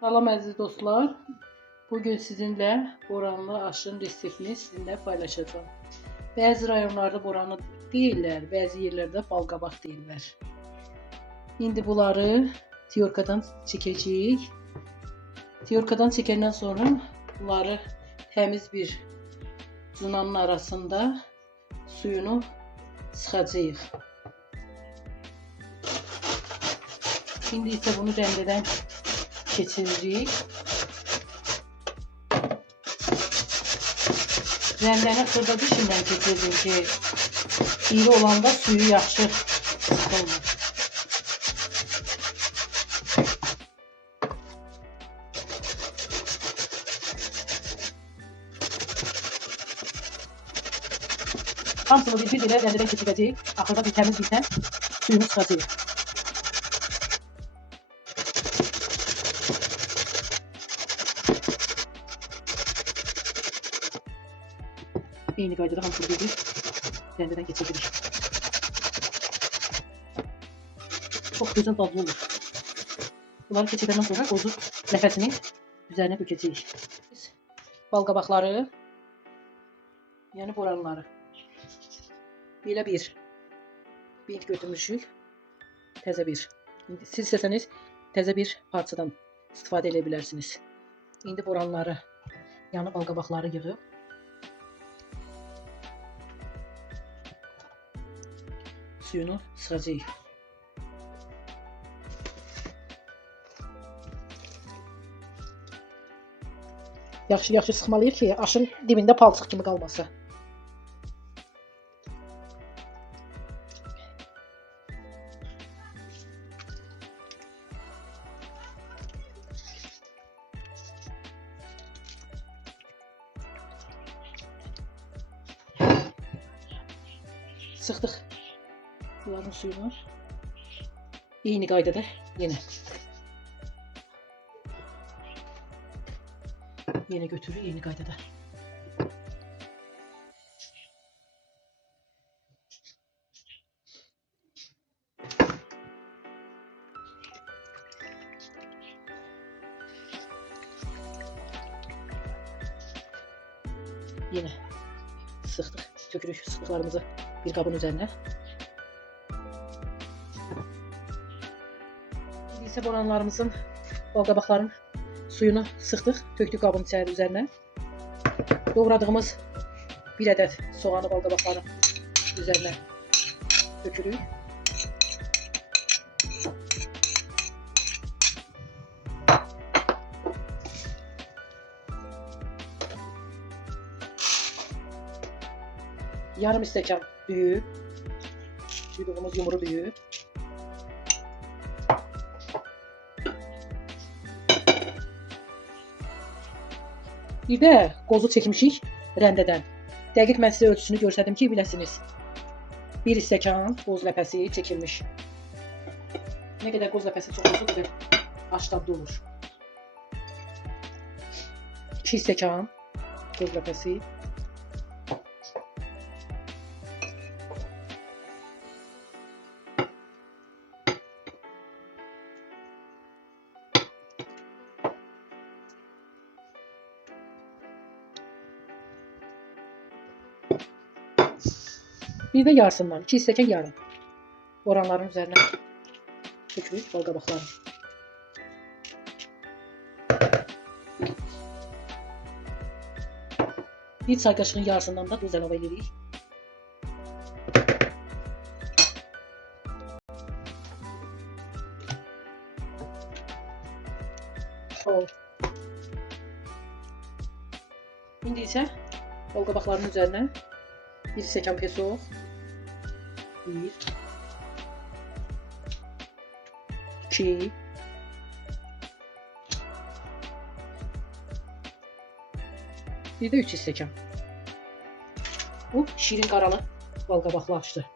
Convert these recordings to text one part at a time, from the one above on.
Salam əziz dostlar. Bugün sizinlə boranlı aşın reseptini sizinlə paylaşacağım. Bəzi rayonlarda boranlı deyirlər, bəzi yerlərdə balqabaq deyirlər. İndi bunları tiyorkadan çəkəcəyik. Tiyorkadan çəkəndən sonra bunları təmiz bir cunanın arasında suyunu sıxacağıq. Şimdi isə bunu rəndədən keçiririk. Rəndəni xırda dişindən keçirdim ki, iri olanda suyu yaxşı sıxılmır. Hamısını bir ilə rəndədən keçirəcəyik. Axırda bir təmiz bitən suyunu sıxacağıq. Eyni qaydada hamısını bir rəndədən keçiririk. Çox gözəl dadlı olur. Bunları keçirdikdən sonra qozu ləpəsini üzərinə dökəcəyik. Biz balqabaqları, yəni boranları belə bir bint götürmüşük. Təzə bir. Siz istəsəniz təzə bir parçadan istifadə edə bilərsiniz. İndi boranları, yəni balqabaqları yığıb suyunu sıxacağıq. Yaxşı sıxmalıyıq ki, aşın dibində palçıq kimi qalmasın. Sıxdıq bunların suyunu. Eyni qaydada yenə götürürük, eyni qaydada. Yenə sıxdıq, tökürük sıxdıqlarımızı bir qabın üzərinə. İndi isə boranlarımızın, balqabaqların suyunu sıxdıq, tökdük qabın üzərinə. Doğradığımız bir ədəd soğanı balqabaqların üzərinə tökürük. Yarım stəkan düyü, yudduğumuz yumru düyü. Bir də qozu çəkmişik rəndədən. Dəqiq mən sizə ölçüsünü göstərdim ki, biləsiniz. 1 stəkan qoz ləpəsi çəkilmiş. Nə qədər qoz ləpəsi çox olsa, o qədər aş dadlı olur. 2 stəkan qoz ləpəsi. Bir də yarısından 2 stəkan yarım boranların üzərinə tökürük balqabaqları. Bir çay qaşığının yarısından da duz əlavə edirik. İndi isə balqabaqların üzərinə 1 stəkan peso, 1, 2, 1 də 3 stəkan. Bu şirin qaralı balqabaqlı aşdır.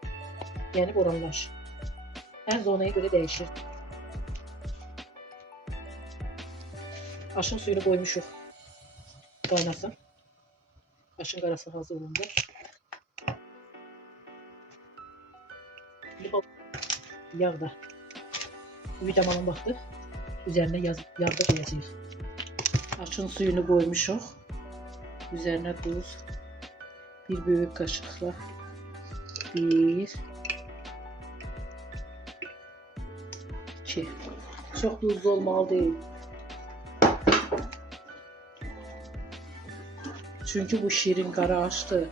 Yəni boranlı aş. Ən zonaya görə dəyişir. Aşın suyunu qoymuşuq qaynasın. Aşın qarası hazır olunca. Yağ da videomanın baxdıq. Üzerine yağda koyacağıq. Aşın suyunu koymuşuq. Üzerine tuz. Bir büyük kaşıkla. 1 2. Çok tuzlu olmalı değil. Çünkü bu şirin qara aşdır.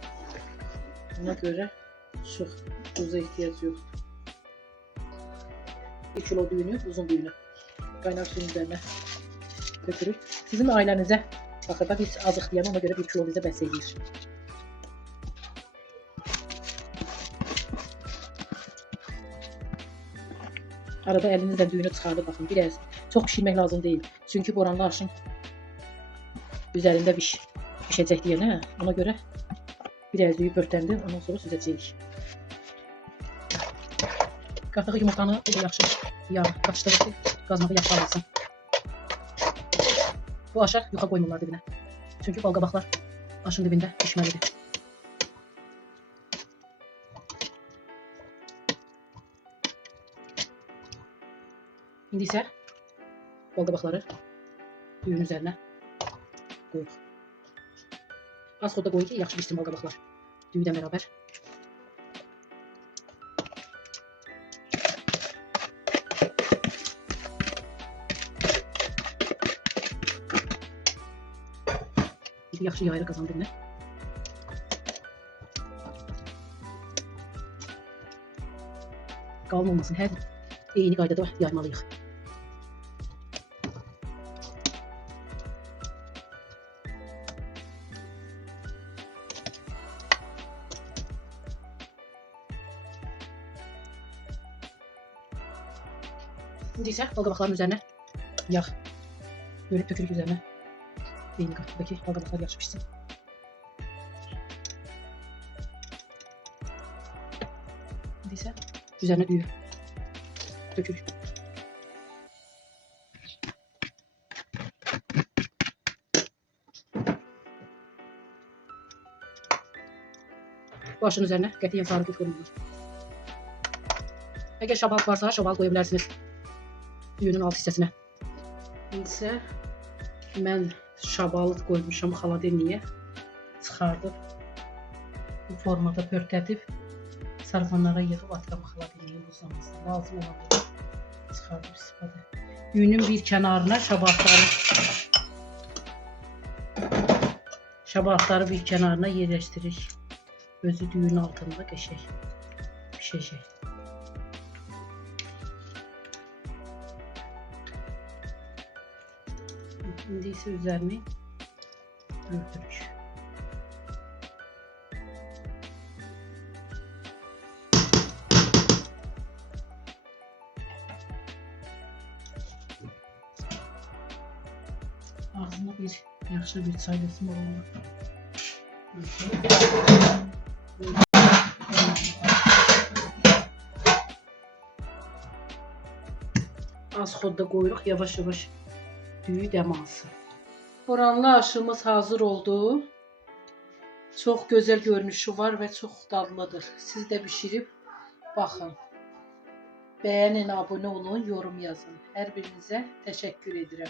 Buna göre çok tuza ihtiyaç yok. 1 kilo düğünü, uzun düğünü. Kaynar suyun üzerine götürür. Sizin ailenize bakın da biz azıq deyən ona göre 1 kilo bizə bəs edir. Arada elinizle düğünü çıkardı bakın. Biraz çok pişirmek lazım değil. Çünkü boranlı aşın üzerinde pişecek diye ne? Ona göre biraz düğü pörtlendi. Ondan sonra süzeceğiz. Qatıq yumurtanı belə yaxşı yağ qaçdırıb ki, qazmağı yaxşı alırsın. Bu aşa yuxa qoymurlar dibinə. Çünkü balqabaqlar aşın dibində pişməlidir. İndi isə balqabaqları düyün üzərinə qoyuq. Az xodda qoyuq ki, yaxşı pişsin balqabaqlar. Düyüdən bərabər. Yaxşı yayılır qazanın dibinə. Qalın olmasın, hər eyni qaydada yaymalıyıq. İndi isə balqabaqların üzərinə yağ bölüb tökürük üzərinə. Eyni qaydadakı balqabaqlar yaxşı pişsin. İndi isə üzərinə düyü tökürük. Bu aşın üzərinə qətiyyən sarı kök qoyulmur. Əgər şabalıq varsa şabalıq qoya bilərsiniz düyünün alt hissəsinə. İndi isə mən şabalıq qoymuşam xaladelniyə. Çıxardıb bu formada pörtədib sarğanlara yığıb atıram xaladelniyə buzlamasına. Lazım olanda çıxardıb istifadə. Düyünün bir kənarına şabalıqları bir kənarına yerləşdiririk. Özü düyünün altında qəşəng pişəcək. İndi isə üzərini örtürük. Ağzına yaxşı bir çay versin olanlar. Az xodda qoyuruq, yavaş-yavaş düyü dəm alsın. Boranlı aşımız hazır oldu. Çok güzel görünüşü var ve çok dadlıdır. Siz de pişirip bakın. Beğenin, abone olun, yorum yazın. Her birinize teşekkür ederim.